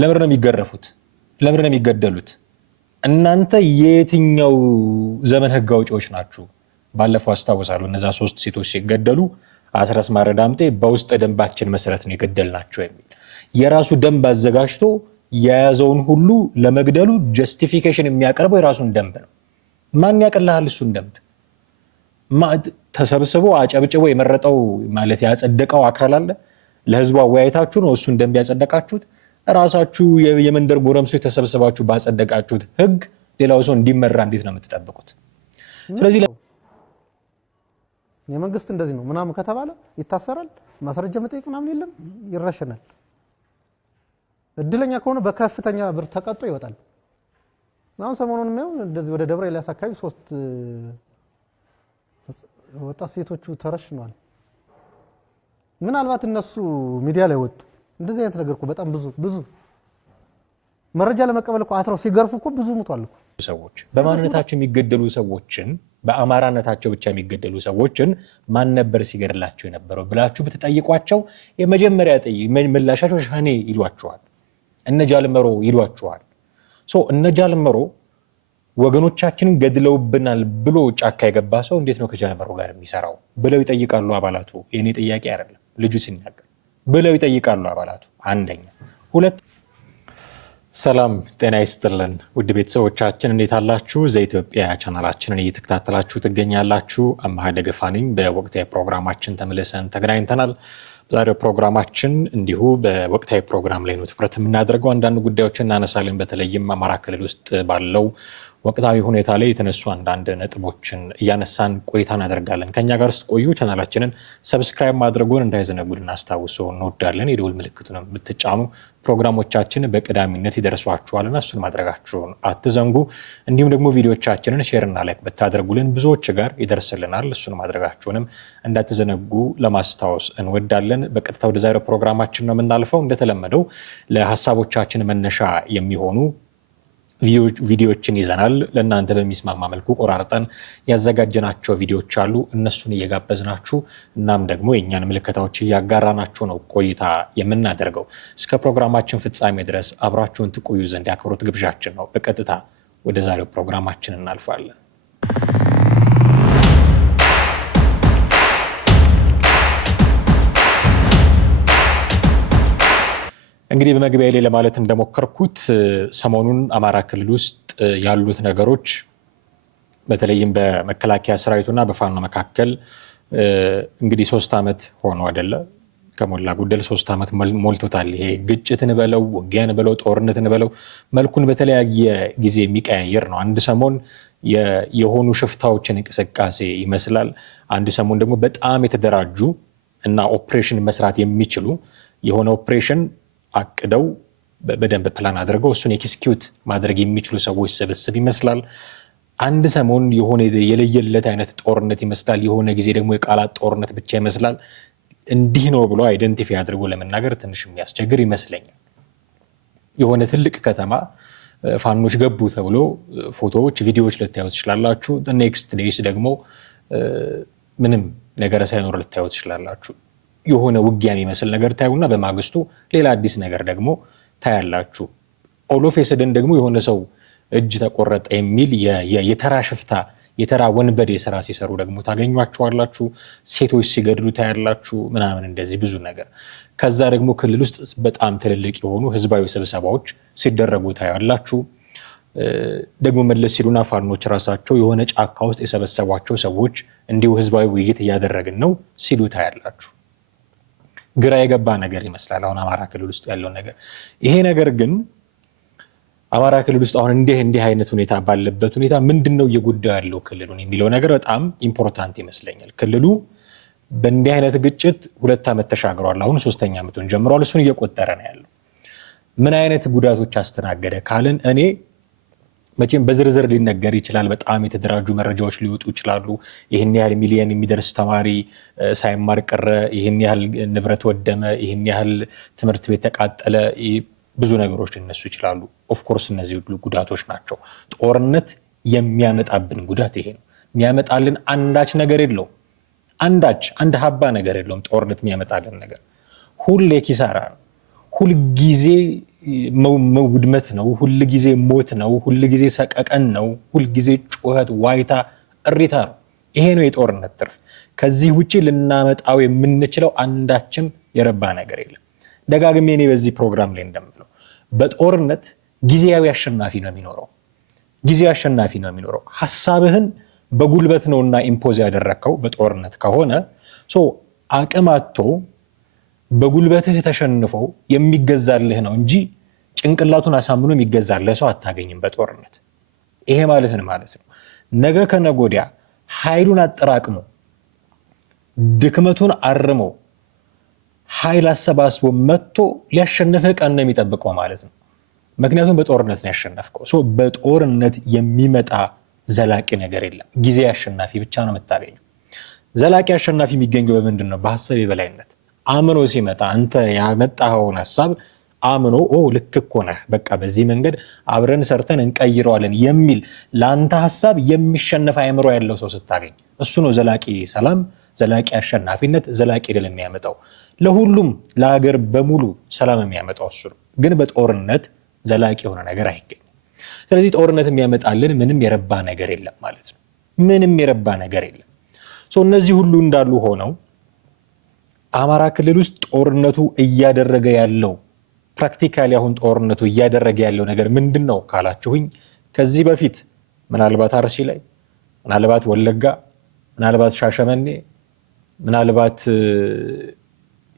ለምን ነው የሚገረፉት? ለምን ነው የሚገደሉት? እናንተ የትኛው ዘመን ህግ አውጪዎች ናችሁ? ባለፈው አስታውሳለሁ እነዛ 3 ሴቶች ሲገደሉ አስረስ ማረ ዳምጤ በውስጥ ደንባችን መሰረት ነው የገደልናቸው የሚል የራሱ ደንብ አዘጋጅቶ የያዘውን ሁሉ ለመግደሉ ጀስቲፊኬሽን የሚያቀርበው የራሱን ደንብ ነው። ማን ያቀልሃል እሱን ደንብ? ተሰብስቦ አጨብጭቦ የመረጠው ማለት ያጸደቀው አካል አለ? ለህዝቡ አወያይታችሁ ነው እሱን ደንብ ያጸደቃችሁት? ራሳችሁ የመንደር ጎረምሶች ተሰብስባችሁ ባጸደቃችሁት ህግ ሌላው ሰው እንዲመራ እንዴት ነው የምትጠብቁት? ስለዚህ የመንግስት እንደዚህ ነው ምናምን ከተባለ ይታሰራል፣ ማስረጃ መጠየቅ ምናምን የለም፣ ይረሸናል። እድለኛ ከሆነ በከፍተኛ ብር ተቀጥቶ ይወጣል። አሁን ሰሞኑን ነው እንደዚህ ወደ ደብረ ኤልያስ አካባቢ 3 ወጣት ሴቶቹ ተረሽነዋል። ምናልባት እነሱ ሚዲያ ላይ ወጡ። እንደዚህ አይነት ነገር እኮ በጣም ብዙ መረጃ ለመቀበል እኮ አትረው ሲገርፉ እኮ ብዙ ሙቷል እኮ ሰዎች። በማንነታቸው የሚገደሉ ሰዎችን በአማራነታቸው ብቻ የሚገደሉ ሰዎችን ማን ነበር ሲገድላቸው የነበረው ብላችሁ ብትጠይቋቸው የመጀመሪያ ምላሻቸው ሸኔ ይሏቸዋል፣ እነ ጃልመሮ ይሏቸዋል። እነ ጃልመሮ ወገኖቻችንን ገድለውብናል ብሎ ጫካ የገባ ሰው እንዴት ነው ከጃልመሮ ጋር የሚሰራው ብለው ይጠይቃሉ አባላቱ። የኔ ጥያቄ አይደለም፣ ልጁ ሲናገር ብለው ይጠይቃሉ አባላቱ። አንደኛ። ሁለት ሰላም ጤና ይስጥልን ውድ ቤተሰቦቻችን እንዴት አላችሁ? ዘኢትዮጵያ ቻናላችንን እየተከታተላችሁ ትገኛላችሁ። አማሃ ደገፋ ነኝ። በወቅታዊ ፕሮግራማችን ተመልሰን ተገናኝተናል። በዛሬው ፕሮግራማችን እንዲሁ በወቅታዊ ፕሮግራም ላይ ነው ትኩረት የምናደርገው። አንዳንድ ጉዳዮችን እናነሳለን። በተለይም አማራ ክልል ውስጥ ባለው ወቅታዊ ሁኔታ ላይ የተነሱ አንዳንድ ነጥቦችን እያነሳን ቆይታ እናደርጋለን። ከኛ ጋር ስትቆዩ ቻናላችንን ሰብስክራይብ ማድረጉን እንዳይዘነጉ ልናስታውሱ እንወዳለን። የደውል ምልክቱን የምትጫኑ ፕሮግራሞቻችን በቀዳሚነት ይደርሷችኋልና እሱን ማድረጋችሁን አትዘንጉ። እንዲሁም ደግሞ ቪዲዮቻችንን ሼርና ላይክ ብታደርጉልን ብዙዎች ጋር ይደርስልናል። እሱን ማድረጋችሁንም እንዳትዘነጉ ለማስታወስ እንወዳለን። በቀጥታ ወደ ዛሬው ፕሮግራማችን ነው የምናልፈው። እንደተለመደው ለሀሳቦቻችን መነሻ የሚሆኑ ቪዲዮዎችን ይዘናል። ለእናንተ በሚስማማ መልኩ ቆራርጠን ያዘጋጀናቸው ቪዲዮዎች አሉ። እነሱን እየጋበዝናችሁ እናም ደግሞ የእኛን ምልከታዎች እያጋራናችሁ ነው ቆይታ የምናደርገው። እስከ ፕሮግራማችን ፍጻሜ ድረስ አብራችሁን ትቆዩ ዘንድ ያክብሮት ግብዣችን ነው። በቀጥታ ወደ ዛሬው ፕሮግራማችን እናልፋለን። እንግዲህ በመግቢያ ላይ ለማለት እንደሞከርኩት ሰሞኑን አማራ ክልል ውስጥ ያሉት ነገሮች በተለይም በመከላከያ ሰራዊቱና በፋኖ መካከል እንግዲህ 3 ዓመት ሆኖ አይደለ? ከሞላ ጎደል 3 ዓመት ሞልቶታል። ይሄ ግጭትን በለው ውጊያን በለው ጦርነትን በለው መልኩን በተለያየ ጊዜ የሚቀያየር ነው። አንድ ሰሞን የሆኑ ሽፍታዎችን እንቅስቃሴ ይመስላል። አንድ ሰሞን ደግሞ በጣም የተደራጁ እና ኦፕሬሽን መስራት የሚችሉ የሆነ ኦፕሬሽን አቅደው በደንብ ፕላን አድርገው እሱን ኤክስኪዩት ማድረግ የሚችሉ ሰዎች ስብስብ ይመስላል። አንድ ሰሞን የሆነ የለየለት አይነት ጦርነት ይመስላል። የሆነ ጊዜ ደግሞ የቃላት ጦርነት ብቻ ይመስላል። እንዲህ ነው ብሎ አይደንቲፋይ አድርጎ ለመናገር ትንሽ የሚያስቸግር ይመስለኛል። የሆነ ትልቅ ከተማ ፋኖች ገቡ ተብሎ ፎቶዎች፣ ቪዲዮዎች ልታዩ ትችላላችሁ። ኔክስት ዴይስ ደግሞ ምንም ነገር ሳይኖር ልታዩ ትችላላችሁ። የሆነ ውጊያ የሚመስል ነገር ታዩና በማግስቱ ሌላ አዲስ ነገር ደግሞ ታያላችሁ። ኦሎፌሰደን ደግሞ የሆነ ሰው እጅ ተቆረጠ የሚል የተራ ሽፍታ የተራ ወንበዴ ስራ ሲሰሩ ደግሞ ታገኟቸዋላችሁ። ሴቶች ሲገድሉ ታያላችሁ ምናምን እንደዚህ ብዙ ነገር። ከዛ ደግሞ ክልል ውስጥ በጣም ትልልቅ የሆኑ ህዝባዊ ስብሰባዎች ሲደረጉ ታያላችሁ። ደግሞ መለስ ሲሉና ፋኖች ራሳቸው የሆነ ጫካ ውስጥ የሰበሰቧቸው ሰዎች እንዲሁ ህዝባዊ ውይይት እያደረግን ነው ሲሉ ታያላችሁ። ግራ የገባ ነገር ይመስላል አሁን አማራ ክልል ውስጥ ያለው ነገር። ይሄ ነገር ግን አማራ ክልል ውስጥ አሁን እንዲህ አይነት ሁኔታ ባለበት ሁኔታ ምንድነው እየጎዳው ያለው ክልሉን የሚለው ነገር በጣም ኢምፖርታንት ይመስለኛል። ክልሉ በእንዲህ አይነት ግጭት 2 ዓመት ተሻግሯል። አሁን 3ኛ ዓመቱን ጀምሯል። እሱን እየቆጠረ ነው ያለው። ምን አይነት ጉዳቶች አስተናገደ ካልን እኔ መቼም በዝርዝር ሊነገር ይችላል። በጣም የተደራጁ መረጃዎች ሊወጡ ይችላሉ። ይህን ያህል ሚሊዮን የሚደርስ ተማሪ ሳይማር ቀረ፣ ይህን ያህል ንብረት ወደመ፣ ይህን ያህል ትምህርት ቤት ተቃጠለ፣ ብዙ ነገሮች ሊነሱ ይችላሉ። ኦፍኮርስ እነዚህ ሁሉ ጉዳቶች ናቸው። ጦርነት የሚያመጣብን ጉዳት ይሄ ነው። የሚያመጣልን አንዳች ነገር የለውም። አንድ ሀባ ነገር የለውም። ጦርነት የሚያመጣልን ነገር ሁሌ ኪሳራ ነው። ሁልጊዜ ውድመት ነው፣ ሁል ጊዜ ሞት ነው፣ ሁል ጊዜ ሰቀቀን ነው፣ ሁል ጊዜ ጩኸት፣ ዋይታ፣ እሪታ ነው። ይሄ ነው የጦርነት ትርፍ። ከዚህ ውጪ ልናመጣው የምንችለው አንዳችም የረባ ነገር የለም። ደጋግሜ እኔ በዚህ ፕሮግራም ላይ እንደምለው በጦርነት ጊዜያዊ አሸናፊ ነው የሚኖረው። ጊዜያዊ አሸናፊ ነው የሚኖረው። ሐሳብህን በጉልበት ነውና ኢምፖዝ ያደረከው በጦርነት ከሆነ አቅም አጥቶ በጉልበትህ ተሸንፎ የሚገዛልህ ነው እንጂ ጭንቅላቱን አሳምኖ የሚገዛልህ ሰው አታገኝም በጦርነት። ይሄ ማለት ነው ማለት ነው ነገ ከነገ ወዲያ ኃይሉን አጠራቅሞ ድክመቱን አርሞ ኃይል አሰባስቦ መጥቶ ሊያሸንፍህ ቀን ነው የሚጠብቀው ማለት ነው። ምክንያቱም በጦርነት ነው ያሸነፍከው። በጦርነት የሚመጣ ዘላቂ ነገር የለም። ጊዜ አሸናፊ ብቻ ነው የምታገኘው። ዘላቂ አሸናፊ የሚገኘው በምንድን ነው? በሀሳብ የበላይነት አምኖ ሲመጣ አንተ ያመጣኸውን ሀሳብ አምኖ ልክ እኮ ነህ፣ በቃ በዚህ መንገድ አብረን ሰርተን እንቀይረዋለን የሚል ለአንተ ሀሳብ የሚሸነፍ አእምሮ ያለው ሰው ስታገኝ እሱ ነው ዘላቂ ሰላም፣ ዘላቂ አሸናፊነት፣ ዘላቂ ድል የሚያመጣው። ለሁሉም ለሀገር በሙሉ ሰላም የሚያመጣው እሱ ነው። ግን በጦርነት ዘላቂ የሆነ ነገር አይገኝም። ስለዚህ ጦርነት የሚያመጣልን ምንም የረባ ነገር የለም ማለት ነው። ምንም የረባ ነገር የለም። እነዚህ ሁሉ እንዳሉ ሆነው አማራ ክልል ውስጥ ጦርነቱ እያደረገ ያለው ፕራክቲካሊ አሁን ጦርነቱ እያደረገ ያለው ነገር ምንድን ነው ካላችሁኝ፣ ከዚህ በፊት ምናልባት አርሲ ላይ፣ ምናልባት ወለጋ፣ ምናልባት ሻሸመኔ፣ ምናልባት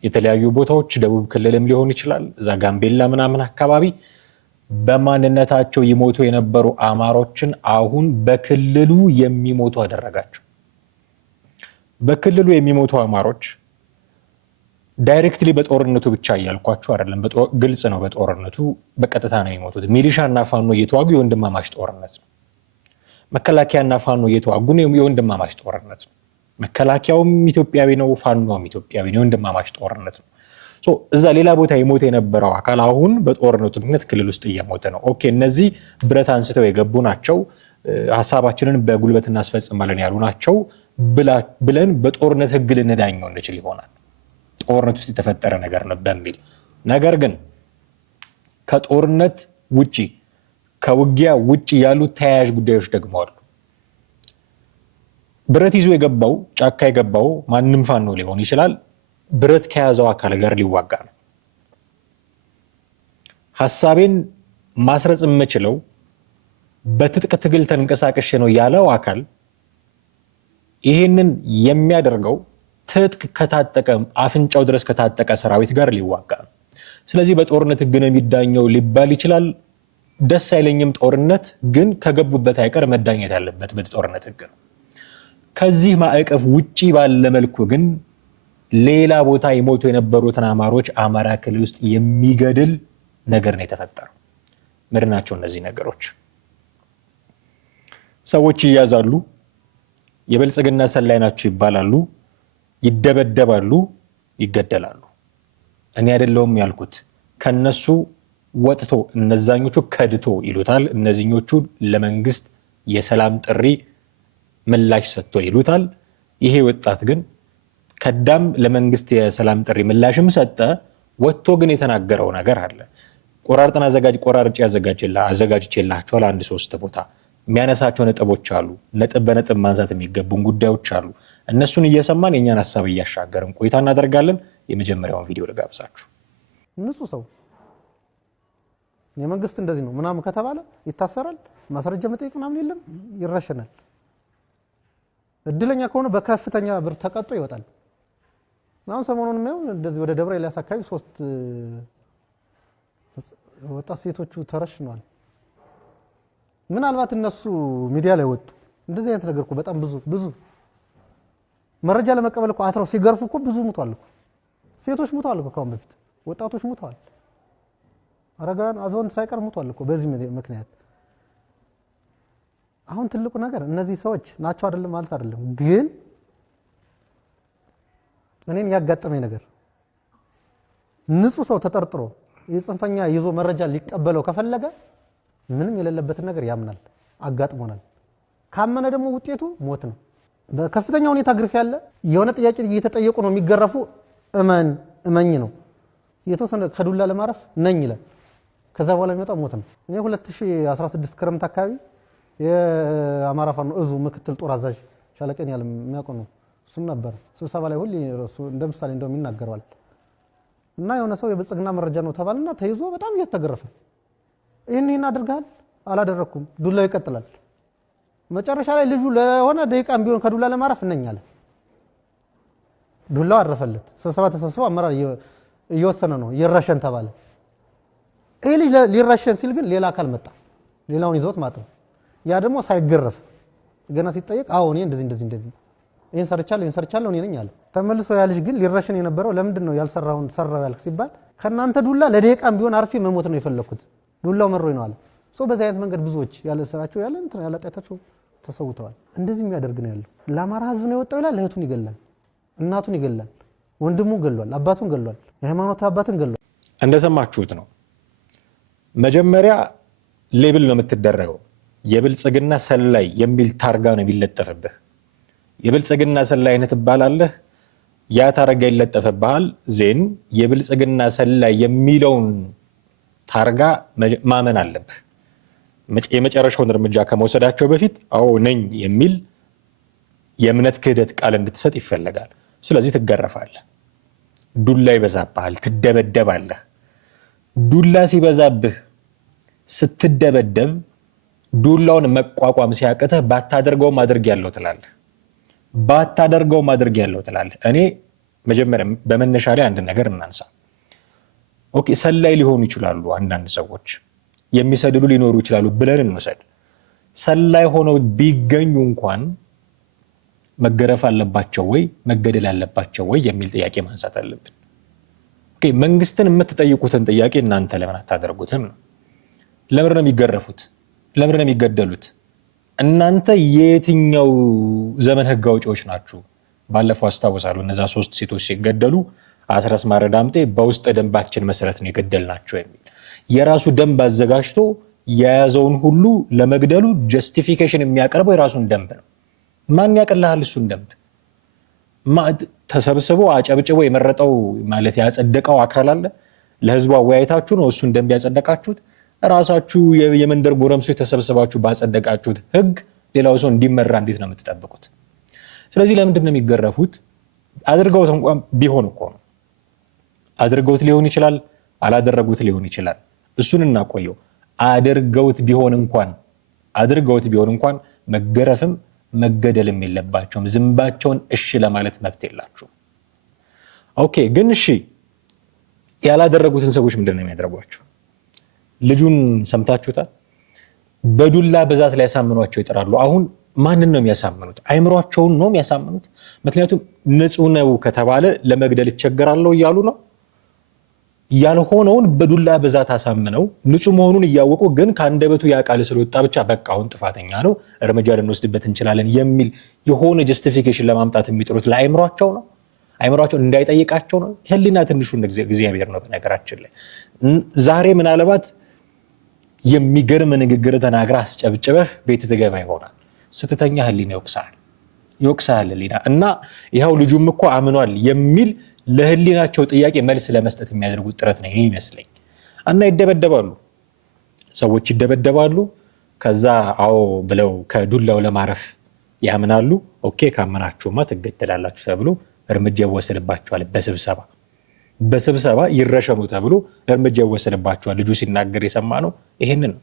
የተለያዩ ቦታዎች ደቡብ ክልልም ሊሆን ይችላል፣ እዛ ጋምቤላ ምናምን አካባቢ በማንነታቸው ይሞቱ የነበሩ አማሮችን አሁን በክልሉ የሚሞቱ አደረጋቸው። በክልሉ የሚሞቱ አማሮች ዳይሬክትሊ በጦርነቱ ብቻ እያልኳቸው አይደለም፣ ግልጽ ነው። በጦርነቱ በቀጥታ ነው የሚሞቱት። ሚሊሻና ፋኖ እየተዋጉ የወንድማማች ጦርነት ነው። መከላከያና ፋኖ እየተዋጉ የወንድማማች ጦርነት ነው። መከላከያውም ኢትዮጵያዊ ነው፣ ፋኖም ኢትዮጵያዊ ነው። የወንድማማች ጦርነት ነው። እዛ ሌላ ቦታ ይሞት የነበረው አካል አሁን በጦርነቱ ምክንያት ክልል ውስጥ እየሞተ ነው። ኦኬ፣ እነዚህ ብረት አንስተው የገቡ ናቸው፣ ሀሳባችንን በጉልበት እናስፈጽማለን ያሉ ናቸው ብለን በጦርነት ህግ ልንዳኘው እንችል ይሆናል። ጦርነት ውስጥ የተፈጠረ ነገር ነው በሚል ነገር ግን ከጦርነት ውጪ ከውጊያ ውጪ ያሉ ተያያዥ ጉዳዮች ደግሞ አሉ። ብረት ይዞ የገባው ጫካ የገባው ማንም ፋኖ ሊሆን ይችላል። ብረት ከያዘው አካል ጋር ሊዋጋ ነው። ሐሳቤን ማስረጽ የምችለው በትጥቅ ትግል ተንቀሳቀሽ ነው ያለው አካል ይህንን የሚያደርገው ትጥቅ ከታጠቀ አፍንጫው ድረስ ከታጠቀ ሰራዊት ጋር ሊዋጋ ነው። ስለዚህ በጦርነት ህግ ነው የሚዳኘው ሊባል ይችላል። ደስ አይለኝም። ጦርነት ግን ከገቡበት አይቀር መዳኘት ያለበት በጦርነት ህግ ነው። ከዚህ ማዕቀፍ ውጪ ባለ መልኩ ግን ሌላ ቦታ ይሞቱ የነበሩትን አማሮች አማራ ክልል ውስጥ የሚገድል ነገር ነው የተፈጠረው። ምንድን ናቸው እነዚህ ነገሮች? ሰዎች ይያዛሉ፣ የብልጽግና ሰላይ ናቸው ይባላሉ፣ ይደበደባሉ፣ ይገደላሉ። እኔ አይደለሁም ያልኩት፣ ከነሱ ወጥቶ እነዛኞቹ ከድቶ ይሉታል፣ እነዚህኞቹ ለመንግስት የሰላም ጥሪ ምላሽ ሰጥቶ ይሉታል። ይሄ ወጣት ግን ከዳም ለመንግስት የሰላም ጥሪ ምላሽም ሰጠ። ወጥቶ ግን የተናገረው ነገር አለ። ቆራርጠን ቆራርጬ አዘጋጅቼላችኋል። 1-3 ቦታ የሚያነሳቸው ነጥቦች አሉ። ነጥብ በነጥብ ማንሳት የሚገቡን ጉዳዮች አሉ። እነሱን እየሰማን የኛን ሀሳብ እያሻገርን ቆይታ እናደርጋለን። የመጀመሪያውን ቪዲዮ ልጋብዛችሁ። ንጹህ ሰው የመንግስት እንደዚህ ነው ምናምን ከተባለ ይታሰራል። ማስረጃ መጠየቅ ምናምን የለም፣ ይረሸናል። እድለኛ ከሆነ በከፍተኛ ብር ተቀጦ ይወጣል። አሁን ሰሞኑን ነው እንደዚህ ወደ ደብረ ኤልያስ አካባቢ 3 ወጣት ሴቶቹ ተረሽነዋል። ምናልባት እነሱ ሚዲያ ላይ ወጡ። እንደዚህ አይነት ነገር እኮ በጣም ብዙ መረጃ ለመቀበል እኮ አትረው ሲገርፉ እኮ ብዙ ሙቷል እኮ። ሴቶች ሙተዋል እኮ ካሁን በፊት ወጣቶች ሙተዋል። አረጋን አዛውንት ሳይቀር ሙቷል እኮ በዚህ ምክንያት። አሁን ትልቁ ነገር እነዚህ ሰዎች ናቸው አይደለም ማለት አይደለም፣ ግን እኔን ያጋጠመኝ ነገር ንጹህ ሰው ተጠርጥሮ የጽንፈኛ ይዞ መረጃ ሊቀበለው ከፈለገ ምንም የሌለበትን ነገር ያምናል። አጋጥሞናል። ካመነ ደግሞ ውጤቱ ሞት ነው። በከፍተኛ ሁኔታ ግርፍ ያለ የሆነ ጥያቄ እየተጠየቁ ነው የሚገረፉ። እመኝ ነው የተወሰነ ከዱላ ለማረፍ ነኝ ይላል። ከዛ በኋላ የሚመጣው ሞት ነው። እኔ 2016 ክረምት አካባቢ የአማራ ፋኖ እዙ ምክትል ጦር አዛዥ ሻለቀን ያለ የሚያውቀው ነው እሱም ነበር ስብሰባ ላይ ሁሉ እንደ ምሳሌ እንደውም ይናገራል። እና የሆነ ሰው የብልጽግና መረጃ ነው ተባልና ተይዞ በጣም እየተገረፈ ይሄን አድርጋል አላደረኩም ዱላው ይቀጥላል። መጨረሻ ላይ ልጁ ለሆነ ደቂቃም ቢሆን ከዱላ ለማረፍ እነኛለ ዱላው አረፈለት። ስብሰባ ተሰብስቦ አመራር እየወሰነ ነው ይረሸን ተባለ። ይሄ ልጅ ሊረሸን ሲል ግን ሌላ አካል መጣ ሌላውን ይዞት ማለት ነው። ያ ደግሞ ሳይገረፍ ገና ሲጠየቅ አዎ እኔ እንደዚህ ይሄን ሰርቻለሁ እኔ ነኝ አለ። ተመልሶ ያ ልጅ ግን ሊረሸን የነበረው ለምንድን ነው ያልሰራውን ሰራው ያልክ ሲባል ከናንተ ዱላ ለደቂቃም ቢሆን አርፌ መሞት ነው የፈለኩት ዱላው መሮኝ ነው አለ። በዚህ አይነት መንገድ ብዙዎች ያለ ስራቸው ያለ እንትን ያለ ጣጣቸው ተሰውተዋል። እንደዚህ የሚያደርግ ነው ያለው። ለአማራ ህዝብ ነው የወጣው ይላል። እህቱን ይገላል፣ እናቱን ይገላል፣ ወንድሙን ገሏል፣ አባቱን ገሏል፣ የሃይማኖት አባትን ገሏል። እንደሰማችሁት ነው። መጀመሪያ ሌብል ነው የምትደረገው። የብልጽግና ሰላይ የሚል ታርጋ ነው የሚለጠፍብህ። የብልጽግና ሰላይ አይነት ትባላለህ። ያ ታርጋ ይለጠፍብሃል። ዜን የብልጽግና ሰላይ የሚለውን ታርጋ ማመን አለብህ። የመጨረሻውን እርምጃ ከመውሰዳቸው በፊት አዎ ነኝ የሚል የእምነት ክህደት ቃል እንድትሰጥ ይፈለጋል። ስለዚህ ትገረፋለህ፣ ዱላ ይበዛብሃል፣ ትደበደባለህ። ዱላ ሲበዛብህ ስትደበደብ ዱላውን መቋቋም ሲያቅተህ ባታደርገውም አድርጌያለሁ ትላለህ። እኔ መጀመሪያ በመነሻ ላይ አንድ ነገር እናንሳ። ኦኬ ሰላይ ሊሆኑ ይችላሉ አንዳንድ ሰዎች የሚሰድሉ ሊኖሩ ይችላሉ ብለን እንውሰድ። ሰላይ ሆነው ቢገኙ እንኳን መገረፍ አለባቸው ወይ መገደል አለባቸው ወይ የሚል ጥያቄ ማንሳት አለብን። ኦኬ መንግስትን የምትጠይቁትን ጥያቄ እናንተ ለምን አታደርጉትም ነው? ለምን ነው የሚገረፉት? ለምን ነው የሚገደሉት? እናንተ የትኛው ዘመን ህግ አውጪዎች ናችሁ? ባለፈው አስታውሳለሁ እነዛ 3 ሴቶች ሲገደሉ አስረስ ማረ ዳምጤ በውስጥ ደንባችን መሰረት ነው የገደልናቸው የሚል የራሱ ደንብ አዘጋጅቶ የያዘውን ሁሉ ለመግደሉ ጀስቲፊኬሽን የሚያቀርበው የራሱን ደንብ ነው። ማን ያቀልሃል እሱን ደንብ? ተሰብስቦ አጨብጭቦ የመረጠው ማለት ያጸደቀው አካል አለ? ለህዝቡ አወያይታችሁ ነው እሱን ደንብ ያጸደቃችሁት? ራሳችሁ የመንደር ጎረምሶች ተሰብስባችሁ ባጸደቃችሁት ህግ ሌላው ሰው እንዲመራ እንዴት ነው የምትጠብቁት? ስለዚህ ለምንድን ነው የሚገረፉት? አድርገውት እንኳን ቢሆን እኮ ነው። አድርገውት ሊሆን ይችላል፣ አላደረጉት ሊሆን ይችላል። እሱን እናቆየው። አድርገውት ቢሆን እንኳን መገረፍም መገደልም የለባቸውም። ዝንባቸውን እሺ ለማለት መብት የላቸውም። ኦኬ ግን እሺ ያላደረጉትን ሰዎች ምንድን ነው የሚያደርጓቸው? ልጁን ሰምታችሁታል። በዱላ ብዛት ላይ ያሳምኗቸው ይጥራሉ። አሁን ማንን ነው የሚያሳምኑት? አይምሯቸውን ነው የሚያሳምኑት። ምክንያቱም ንጹህ ነው ከተባለ ለመግደል ይቸገራለሁ እያሉ ነው። ያልሆነውን በዱላ ብዛት አሳምነው ንጹህ መሆኑን እያወቁ ግን ከአንደበቱ ያ ቃል ስለወጣ ብቻ በቃ አሁን ጥፋተኛ ነው እርምጃ ልንወስድበት እንችላለን የሚል የሆነ ጀስቲፊኬሽን ለማምጣት የሚጥሩት ለአይምሯቸው ነው። አይምሯቸው እንዳይጠይቃቸው ነው። ህሊና ትንሹን እግዚአብሔር ነው። በነገራችን ላይ ዛሬ ምናልባት የሚገርም ንግግር ተናግራ አስጨብጭበህ ቤት ትገባ ይሆናል። ስትተኛ ህሊና ይወቅሳል ህሊና። እና ይኸው ልጁም እኮ አምኗል የሚል ለህሊናቸው ጥያቄ መልስ ለመስጠት የሚያደርጉት ጥረት ነው ይመስለኝ። እና ይደበደባሉ፣ ሰዎች ይደበደባሉ። ከዛ አዎ ብለው ከዱላው ለማረፍ ያምናሉ። ኦኬ ካመናችሁማ ትገደላላችሁ ተብሎ እርምጃ ይወሰድባቸዋል። በስብሰባ ይረሸኑ ተብሎ እርምጃ ይወሰድባቸዋል። ልጁ ሲናገር የሰማ ነው ይሄንን ነው።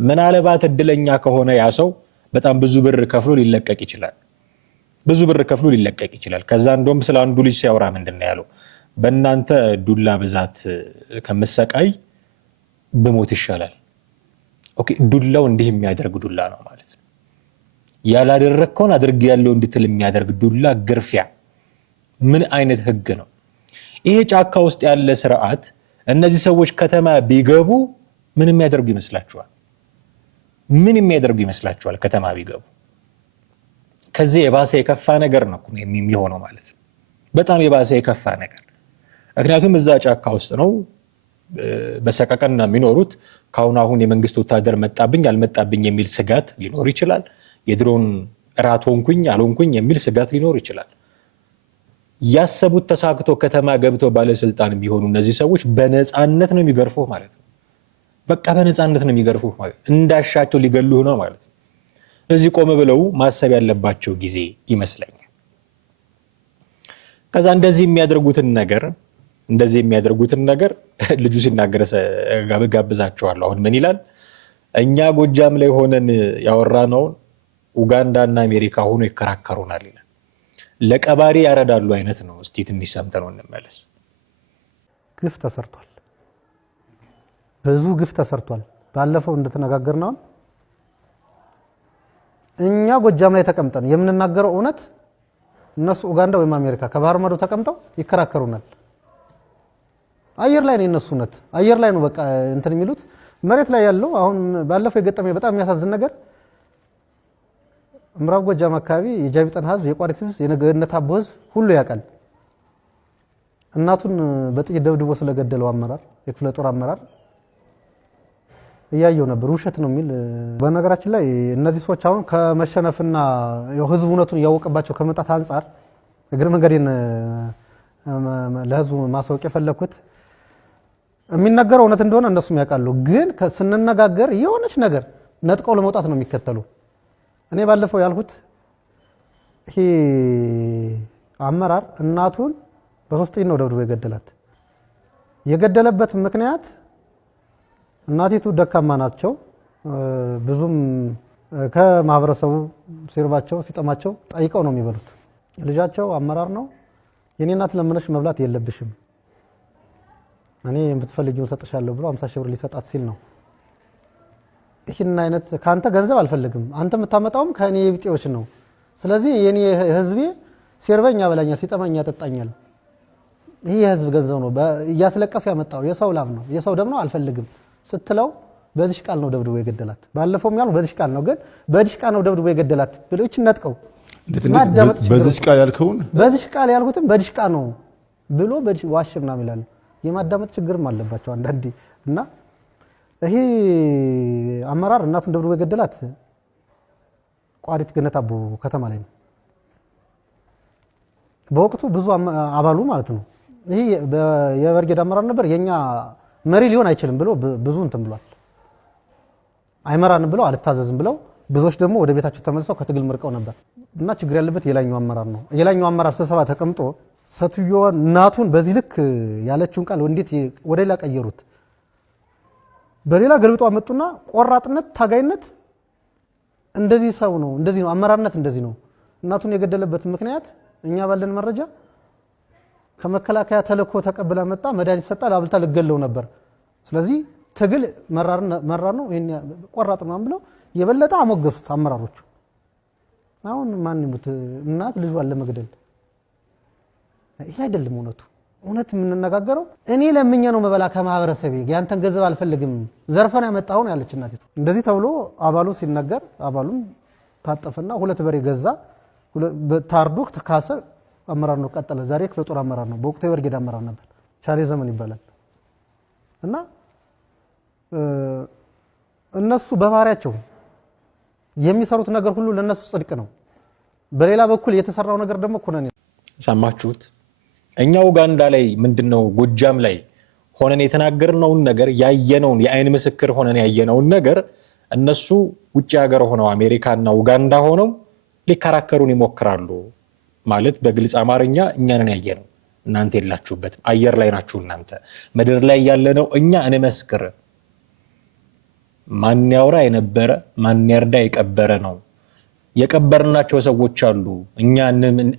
ምናልባት እድለኛ ከሆነ ያ ሰው በጣም ብዙ ብር ከፍሎ ሊለቀቅ ይችላል። ከዛ እንደውም ስለ አንዱ ልጅ ሲያወራ ምንድን ነው ያለው? በእናንተ ዱላ ብዛት ከምሰቃይ ብሞት ይሻላል። ኦኬ ዱላው እንዲህ የሚያደርግ ዱላ ነው ማለት ነው። ያላደረግከውን አድርጌያለሁ እንድትል የሚያደርግ ዱላ፣ ግርፊያ። ምን አይነት ህግ ነው ይሄ? ጫካ ውስጥ ያለ ስርዓት እነዚህ ሰዎች ከተማ ቢገቡ ምን የሚያደርጉ ይመስላችኋል? ከተማ ቢገቡ ከዚህ የባሰ የከፋ ነገር ነው የሚሆነው ማለት ነው። በጣም የባሰ የከፋ ነገር። ምክንያቱም እዛ ጫካ ውስጥ ነው በሰቀቀን ነው የሚኖሩት። አሁን የመንግስት ወታደር መጣብኝ አልመጣብኝ የሚል ስጋት ሊኖር ይችላል። የድሮን እራት ሆንኩኝ አልሆንኩኝ የሚል ስጋት ሊኖር ይችላል። ያሰቡት ተሳክቶ ከተማ ገብተው ባለስልጣን ቢሆኑ እነዚህ ሰዎች በነፃነት ነው የሚገርፉ ማለት ነው። በቃ በነፃነት ነው የሚገርፉህ ማለት እንዳሻቸው ሊገሉህ ነው ማለት ነው። ስለዚህ ቆም ብለው ማሰብ ያለባቸው ጊዜ ይመስለኛል። ከዛ እንደዚህ የሚያደርጉትን ነገር ልጁ ሲናገር ጋብዛቸዋለሁ። አሁን ምን ይላል? እኛ ጎጃም ላይ ሆነን ያወራነውን ኡጋንዳና አሜሪካ ሆኖ ይከራከሩናል ይላል። ለቀባሪ ያረዳሉ አይነት ነው። እስቲ ትንሽ ሰምተነው እንመለስ። ግፍ ተሰርቷል፣ ብዙ ግፍ ተሰርቷል። ባለፈው እንደተነጋገርነው እኛ ጎጃም ላይ ተቀምጠን የምንናገረው እውነት እነሱ ኡጋንዳ ወይም አሜሪካ ከባህር ማዶ ተቀምጠው ይከራከሩናል። አየር ላይ ነው የነሱ እውነት፣ አየር ላይ ነው በቃ እንትን የሚሉት። መሬት ላይ ያለው አሁን ባለፈው የገጠመኝ በጣም የሚያሳዝን ነገር ምዕራብ ጎጃም አካባቢ የጃቢጠን ህዝብ፣ የቋሪት ህዝብ፣ የነገነት አቦ ህዝብ ሁሉ ያውቃል። እናቱን በጥይት ደብድቦ ስለገደለው አመራር፣ የክፍለ ጦር አመራር እያየው ነበር። ውሸት ነው የሚል። በነገራችን ላይ እነዚህ ሰዎች አሁን ከመሸነፍና ህዝቡ እውነቱን እያወቀባቸው ከመጣት አንጻር እግር መንገዴን ለህዝቡ ማሳወቅ የፈለኩት የሚነገረው እውነት እንደሆነ እነሱም ያውቃሉ። ግን ስንነጋገር የሆነች ነገር ነጥቀው ለመውጣት ነው የሚከተሉ። እኔ ባለፈው ያልኩት ይሄ አመራር እናቱን በ3 ጥይት ነው ደብድቦ የገደላት። የገደለበት ምክንያት እናቲቱ ደካማ ናቸው። ብዙም ከማህበረሰቡ ሲርባቸው ሲጠማቸው ጠይቀው ነው የሚበሉት። ልጃቸው አመራር ነው። የኔ እናት ለምነሽ መብላት የለብሽም እኔ የምትፈልጊውን ሰጥሻለሁ ብሎ 50 ሺህ ብር ሊሰጣት ሲል ነው። ይህን አይነት ካንተ ገንዘብ አልፈልግም፣ አንተ የምታመጣውም ከኔ የብጤዎች ነው። ስለዚህ የኔ ህዝቤ ሲርበኛ ያበላኛል፣ ሲጠማኛ ያጠጣኛል። ይህ የህዝብ ገንዘብ ነው፣ እያስለቀስ ያመጣው የሰው ላብ ነው፣ የሰው ደም ነው፣ አልፈልግም ስትለው በዚህ ቃል ነው ደብድቦ የገደላት። ባለፈውም ያለው በዚህ ቃል ነው፣ ግን በዚህ ቃል ነው ደብድቦ የገደላት ብለው ይችነጥቀው በዚህ ቃል ያልከውን በዚህ ቃል ያልኩትም በዚህ ቃል ነው ብሎ ዋሽ ምናምን ይላሉ። የማዳመጥ ችግርም አለባቸው አንዳንዴ። እና ይሄ አመራር እናቱን ደብድቦ የገደላት ቋሪት ገነት አቦ ከተማ ላይ ነው። በወቅቱ ብዙ አባሉ ማለት ነው ይሄ የበርጌድ አመራር ነበር። የኛ መሪ ሊሆን አይችልም ብሎ ብዙ እንትን ብሏል። አይመራንም ብለው አልታዘዝም ብለው ብዙዎች ደግሞ ወደ ቤታቸው ተመልሰው ከትግል ምርቀው ነበር። እና ችግር ያለበት የላኛው አመራር ነው። የላኛው አመራር ስብሰባ ተቀምጦ ሰትየዋ እናቱን በዚህ ልክ ያለችውን ቃል እንዴት ወደ ሌላ ቀየሩት? በሌላ ገልብጦ አመጡና ቆራጥነት፣ ታጋይነት እንደዚህ ሰው ነው፣ እንደዚህ ነው አመራርነት፣ እንደዚህ ነው። እናቱን የገደለበት ምክንያት እኛ ባለን መረጃ ከመከላከያ ተልእኮ ተቀብላ መጣ፣ መድኃኒት ሰጣ፣ ላብልታ ልገለው ነበር። ስለዚህ ትግል መራር ነው፣ ይሄን ቆራጥ ነው ብለው የበለጠ አሞገሱት አመራሮቹ። አሁን ማን ይሙት እናት ልጇን ለመግደል ይሄ አይደለም እውነቱ። እውነት የምንነጋገረው እኔ ለምኜ ነው መበላ ከማህበረሰቤ ያንተን ገንዘብ አልፈልግም ዘርፈን ያመጣውን ያለች እናቲቱ። እንደዚህ ተብሎ አባሉ ሲነገር አባሉም ታጠፈና 2 በሬ ገዛ፣ ታርዶ ተካሰ። አመራር ነው ቀጠለ። ዛሬ ክፍለ ጦር አመራር ነው። በወቅቱ የበርጌድ አመራር ነበር። ቻሌ ዘመን ይባላል። እና እነሱ በባህሪያቸው የሚሰሩት ነገር ሁሉ ለነሱ ጽድቅ ነው። በሌላ በኩል የተሰራው ነገር ደግሞ ኩነኔ። ሰማችሁት? እኛ ኡጋንዳ ላይ ምንድነው ጎጃም ላይ ሆነን የተናገርነውን ነገር ያየነውን የአይን ምስክር ሆነን ያየነውን ነገር እነሱ ውጭ ሀገር ሆነው አሜሪካና ኡጋንዳ ሆነው ሊከራከሩን ይሞክራሉ። ማለት በግልጽ አማርኛ እኛንን ያየነው እናንተ የላችሁበት፣ አየር ላይ ናችሁ እናንተ፣ ምድር ላይ ያለነው እኛ እንመስክር። ማን ያውራ የነበረ ማን ያርዳ የቀበረ ነው። የቀበርናቸው ሰዎች አሉ፣ እኛ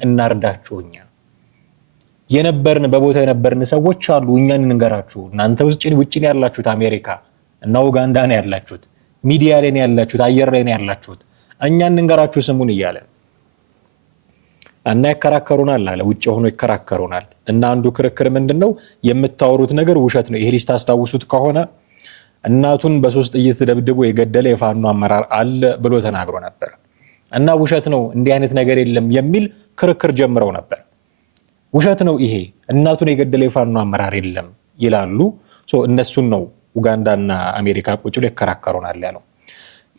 እናርዳቸው። እኛ የነበርን በቦታው የነበርን ሰዎች አሉ፣ እኛን እንንገራችሁ። እናንተ ውጭ ነው ያላችሁት፣ አሜሪካ እና ኡጋንዳ ነው ያላችሁት፣ ሚዲያ ላይ ነው ያላችሁት፣ አየር ላይ ነው ያላችሁት። እኛ እንንገራችሁ ስሙን እያለ እና ይከራከሩናል አለ። ውጭ ሆኖ ይከራከሩናል። እና አንዱ ክርክር ምንድነው? የምታወሩት ነገር ውሸት ነው። ይሄ ልጅ ታስታውሱት ከሆነ እናቱን በ3 ጥይት ደብድቦ የገደለ የፋኖ አመራር አለ ብሎ ተናግሮ ነበር። እና ውሸት ነው፣ እንዲህ አይነት ነገር የለም የሚል ክርክር ጀምረው ነበር። ውሸት ነው ይሄ፣ እናቱን የገደለ የፋኖ አመራር የለም ይላሉ። እነሱን ነው ኡጋንዳና አሜሪካ ቁጭ ብለው ይከራከሩናል ያለው።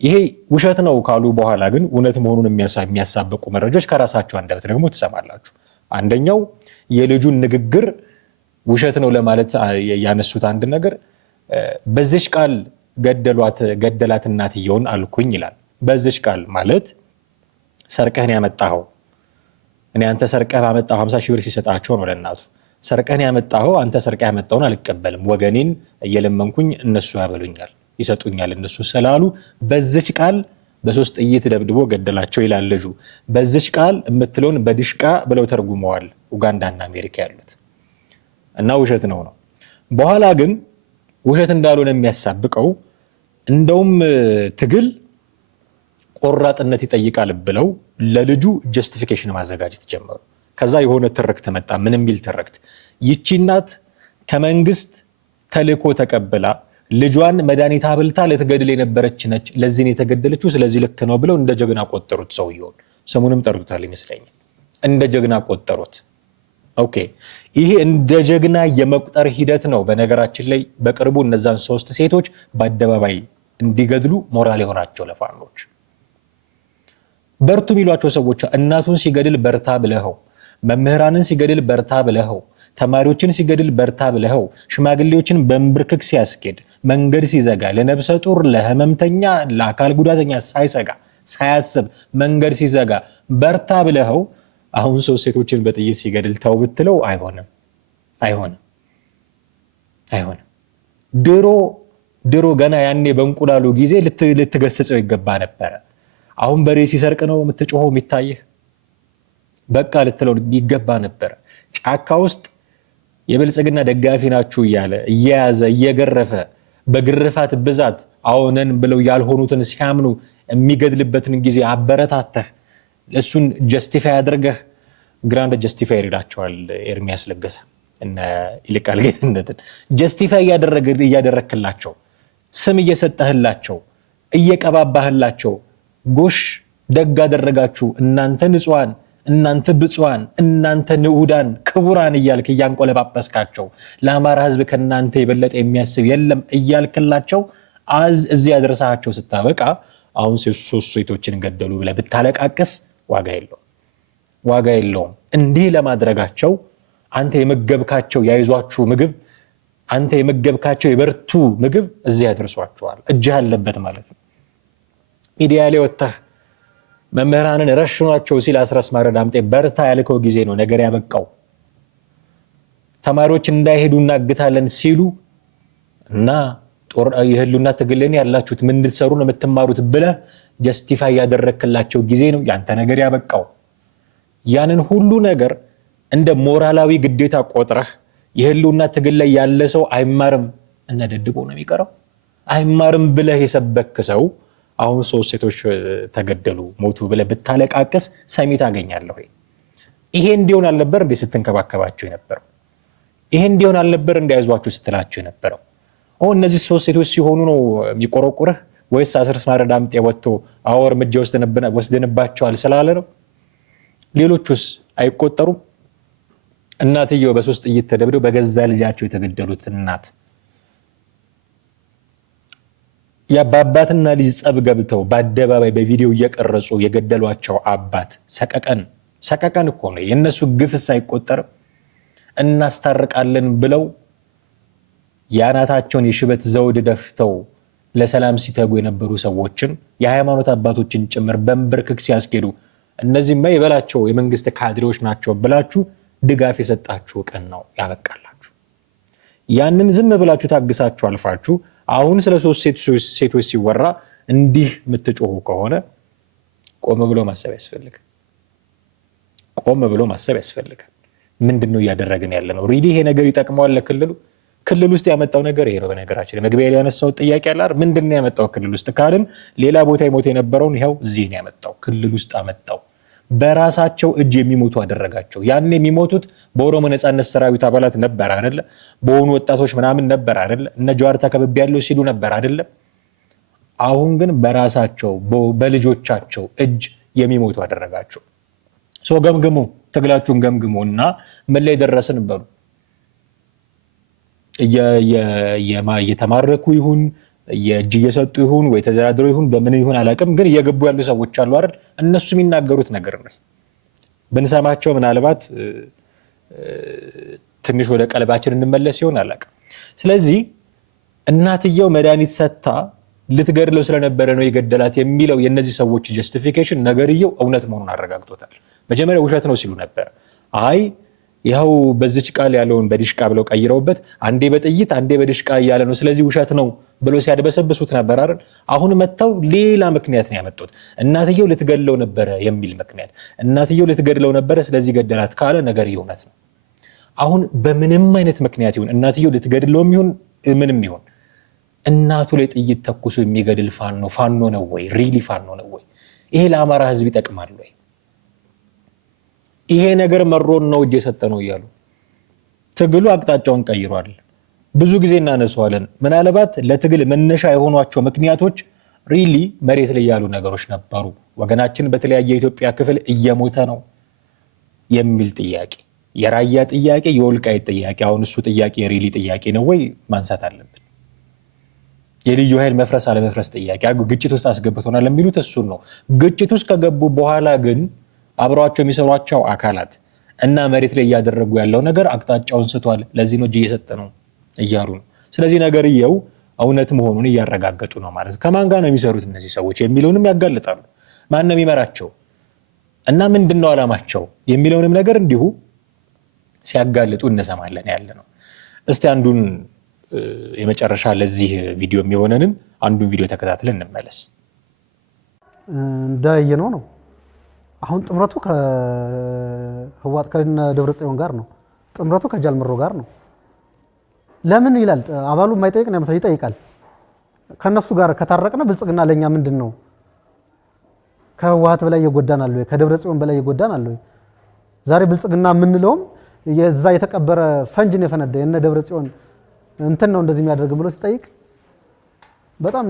ይሄ ውሸት ነው ካሉ በኋላ ግን እውነት መሆኑን የሚያሳብቁ መረጃዎች ከራሳቸው አንደበት ደግሞ ትሰማላችሁ። አንደኛው የልጁን ንግግር ውሸት ነው ለማለት ያነሱት አንድ ነገር በዚህ ቃል ገደላት እናትየውን አልኩኝ ይላል። በዚች ቃል ማለት ሰርቀህን ያመጣኸው እኔ አንተ ሰርቀህ ባመጣኸው 50 ሺህ ብር ሲሰጣቸው ነው ለእናቱ ሰርቀህን ያመጣኸው አንተ ሰርቀህ ያመጣውን አልቀበልም፣ ወገኔን እየለመንኩኝ እነሱ ያበሉኛል ይሰጡኛል እነሱ ስላሉ በዚች ቃል በ3 ጥይት ደብድቦ ገደላቸው ይላል ልጁ። በዚች ቃል የምትለውን በድሽቃ ብለው ተርጉመዋል ኡጋንዳና አሜሪካ ያሉት እና ውሸት ነው። በኋላ ግን ውሸት እንዳልሆነ የሚያሳብቀው እንደውም ትግል ቆራጥነት ይጠይቃል ብለው ለልጁ ጀስቲፊኬሽን ማዘጋጀት ጀመሩ። ከዛ የሆነ ትርክት መጣ። ምን የሚል ትርክት? ይቺ እናት ከመንግስት ተልእኮ ተቀብላ ልጇን መድኃኒት አብልታ ልትገድል የነበረች ነች፣ ለዚህ ነው የተገደለችው፣ ስለዚህ ልክ ነው ብለው እንደ ጀግና ቆጠሩት። ሰውየውን ስሙንም ጠርቶታል ይመስለኛል። እንደ ጀግና ቆጠሩት። ኦኬ፣ ይሄ እንደ ጀግና የመቁጠር ሂደት ነው። በነገራችን ላይ በቅርቡ እነዛን 3 ሴቶች በአደባባይ እንዲገድሉ ሞራል የሆናቸው ለፋኖች በርቱ የሚሏቸው ሰዎች እናቱን ሲገድል በርታ ብለኸው፣ መምህራንን ሲገድል በርታ ብለኸው፣ ተማሪዎችን ሲገድል በርታ ብለኸው፣ ሽማግሌዎችን በንብርክክ ሲያስኬድ፣ መንገድ ሲዘጋ፣ ለነብሰ ጡር፣ ለህመምተኛ፣ ለአካል ጉዳተኛ ሳይሰጋ ሳያስብ መንገድ ሲዘጋ በርታ ብለኸው አሁን 3 ሴቶችን በጥይት ሲገድል ተው ብትለው አይሆንም። ድሮ ገና ያኔ በእንቁላሉ ጊዜ ልትገስጸው ይገባ ነበረ። አሁን በሬ ሲሰርቅ ነው የምትጮኸው የሚታይህ? በቃ ልትለው ይገባ ነበረ። ጫካ ውስጥ የብልጽግና ደጋፊ ናችሁ እያለ እየያዘ እየገረፈ በግርፋት ብዛት አዎነን ብለው ያልሆኑትን ሲያምኑ የሚገድልበትን ጊዜ አበረታተህ እሱን ጀስቲፋይ አድርገህ ግራንድ ጀስቲፋይ ይላቸዋል ኤርሚያስ ለገሰ እና ይልቃል ጌትነትን ጀስቲፋይ እያደረክላቸው ስም እየሰጠህላቸው እየቀባባህላቸው ጎሽ ደግ አደረጋችሁ እናንተ ንጹሃን፣ እናንተ ብፁዓን፣ እናንተ ንዑዳን ክቡራን እያልክ እያንቆለጳጰስካቸው ለአማራ ህዝብ ከናንተ የበለጠ የሚያስብ የለም እያልክላቸው እዚህ ያደረሳቸው ስታበቃ አሁን 3 ሴቶችን ገደሉ ብለህ ብታለቃቅስ ዋጋ የለውም። እንዲህ ለማድረጋቸው አንተ የመገብካቸው ያይዟችሁ ምግብ፣ አንተ የመገብካቸው የበርቱ ምግብ እዚህ ያደርሷቸዋል። እጅህ አለበት ማለት ነው። ሚዲያ ላይ ወጥተህ መምህራንን ረሽኗቸው ሲል አስረስ ማረ ዳምጤ በርታ ያልከው ጊዜ ነው ነገር ያበቃው። ተማሪዎች እንዳይሄዱ እናግታለን ሲሉ እና የህሉና ትግልን ያላችሁት ምን እንድትሰሩ ነው የምትማሩት ብለህ ጀስቲፋይ ያደረክላቸው ጊዜ ነው ያንተ ነገር ያበቃው። ያንን ሁሉ ነገር እንደ ሞራላዊ ግዴታ ቆጥረህ የህሉና ትግል ላይ ያለ ሰው አይማርም እና ደድቦ ነው የሚቀረው አይማርም ብለህ የሰበክ ሰው አሁን 3 ሴቶች ተገደሉ ሞቱ ብለህ ብታለቃቅስ ሰሚ ታገኛለህ ወይ? ይሄ እንዲሆን አልነበር እንዴ ስትንከባከባቸው የነበረው? ይሄ እንዲሆን አልነበር እንዳይዟችሁ ስትላቸው የነበረው? እነዚህ 3 ሴቶች ሲሆኑ ነው የሚቆረቁርህ ወይስ አስረስ ማረ ዳምጤ ወጥቶ እርምጃ ወስደንባቸዋል ስላለ ነው? ሌሎቹስ አይቆጠሩም? እናትየው በ3 ጥይት ተደብደው በገዛ ልጃቸው የተገደሉት እናት የአባትና ልጅ ጸብ ገብተው በአደባባይ በቪዲዮ እየቀረጹ የገደሏቸው አባት ሰቀቀን እኮ ነው። የነሱ ግፍስ አይቆጠርም? እናስታርቃለን ብለው የአናታቸውን የሽበት ዘውድ ደፍተው ለሰላም ሲተጉ የነበሩ ሰዎችን የሃይማኖት አባቶችን ጭምር በንብርክክ ሲያስኬዱ እነዚህማ የበላቸው የመንግስት ካድሬዎች ናቸው ብላችሁ ድጋፍ የሰጣችሁ ቀን ነው ያበቃላችሁ። ያንን ዝም ብላችሁ ታግሳችሁ አልፋችሁ አሁን ስለ 3 ሴቶች ሲወራ እንዲህ የምትጮሁ ከሆነ ቆም ብሎ ማሰብ ያስፈልጋል። ምንድነው እያደረግን ያለ ነው? ሪዲ ይሄ ነገር ይጠቅመዋል ለክልሉ? ክልል ውስጥ ያመጣው ነገር ይሄ ነው። በነገራችን መግቢያ ላይ ያነሳው ጥያቄ አለ አይደል? ምንድነው ያመጣው ክልል ውስጥ ካልን ሌላ ቦታ ይሞት የነበረውን ይሄው እዚህ ነው ያመጣው፣ ክልል ውስጥ አመጣው። በራሳቸው እጅ የሚሞቱ አደረጋቸው። ያን የሚሞቱት በኦሮሞ ነጻነት ሰራዊት አባላት ነበር አይደለ? በሆኑ ወጣቶች ምናምን ነበር አይደለ? እነ ጀዋር ተከብብ ያለው ሲሉ ነበር አይደለ? አሁን ግን በራሳቸው በልጆቻቸው እጅ የሚሞቱ አደረጋቸው። ገምግሙ፣ ትግላችሁን ገምግሙ እና ምን ላይ ደረስን በሉ። እየተማረኩ ይሁን የእጅ እየሰጡ ይሁን ወይ ተደራድረው ይሁን በምን ይሁን አላውቅም፣ ግን እየገቡ ያሉ ሰዎች አሉ አይደል? እነሱ የሚናገሩት ነገር ነው ብንሰማቸው ምናልባት ትንሽ ወደ ቀልባችን እንመለስ ይሆን አላውቅም። ስለዚህ እናትየው መድኃኒት ሰጥታ ልትገድለው ስለነበረ ነው የገደላት የሚለው የነዚህ ሰዎች ጀስቲፊኬሽን ነገርየው እውነት መሆኑን አረጋግጦታል። መጀመሪያ ውሸት ነው ሲሉ ነበር። አይ ይኸው በዚች ቃል ያለውን በዲሽቃ ብለው ቀይረውበት አንዴ በጥይት አንዴ በዲሽቃ እያለ ነው ስለዚህ ውሸት ነው ብሎ ሲያድበሰብሱት ነበር አይደል? አሁን መጥተው ሌላ ምክንያት ነው ያመጡት። እናትየው ልትገድለው ነበረ የሚል ምክንያት። እናትየው ልትገድለው ነበረ ስለዚህ ገደላት ካለ ነገርየው እውነት ነው። አሁን በምንም አይነት ምክንያት ይሁን እናትየው ልትገድለውም ይሁን ምንም ይሁን እናቱ ላይ ጥይት ተኩሶ የሚገድል ፋኖ ነው ወይ? ሪሊ ፋኖ ነው ወይ? ይሄ ለአማራ ህዝብ ይጠቅማል ወይ? ይሄ ነገር መሮን ነው እጅ የሰጠ ነው እያሉ ትግሉ አቅጣጫውን ቀይሯል። ብዙ ጊዜ እናነሳዋለን። ምናልባት ለትግል መነሻ የሆኗቸው ምክንያቶች ሪሊ መሬት ላይ ያሉ ነገሮች ነበሩ። ወገናችን በተለያየ የኢትዮጵያ ክፍል እየሞተ ነው የሚል ጥያቄ፣ የራያ ጥያቄ፣ የወልቃይት ጥያቄ። አሁን እሱ ጥያቄ ሪሊ ጥያቄ ነው ወይ ማንሳት አለብን። የልዩ ኃይል መፍረስ አለመፍረስ ጥያቄ ግጭት ውስጥ አስገብቶናል የሚሉት እሱን ነው። ግጭት ውስጥ ከገቡ በኋላ ግን አብረዋቸው የሚሰሯቸው አካላት እና መሬት ላይ እያደረጉ ያለው ነገር አቅጣጫውን ስቷል፣ ለዚህ ነው እጅ እየሰጠ ነው እያሉ ነው። ስለዚህ ነገርየው እውነት መሆኑን እያረጋገጡ ነው ማለት። ከማን ጋር ነው የሚሰሩት እነዚህ ሰዎች የሚለውንም ያጋልጣሉ። ማን ነው የሚመራቸው እና ምንድነው ዓላማቸው የሚለውንም ነገር እንዲሁ ሲያጋልጡ እንሰማለን ያለ ነው። እስቲ አንዱን የመጨረሻ ለዚህ ቪዲዮ የሚሆነንን አንዱን ቪዲዮ ተከታትለን እንመለስ። እንዳየነው ነው አሁን ጥምረቱ ከህዋት ከደብረጽዮን ጋር ነው። ጥምረቱ ከጃልመሮ ጋር ነው። ለምን ይላል አባሉ የማይጠይቅ ነው መሰለኝ፣ ይጠይቃል። ከነሱ ጋር ከታረቅነ ብልጽግና ለኛ ምንድነው? ከህዋት በላይ የጎዳናል ወይ? ከደብረጽዮን በላይ የጎዳናል ወይ? ዛሬ ብልጽግና የምንለውም የዛ የተቀበረ ፈንጅ ነው የፈነዳ የነ ደብረጽዮን እንትን ነው እንደዚህ የሚያደርግ ብሎ ሲጠይቅ በጣም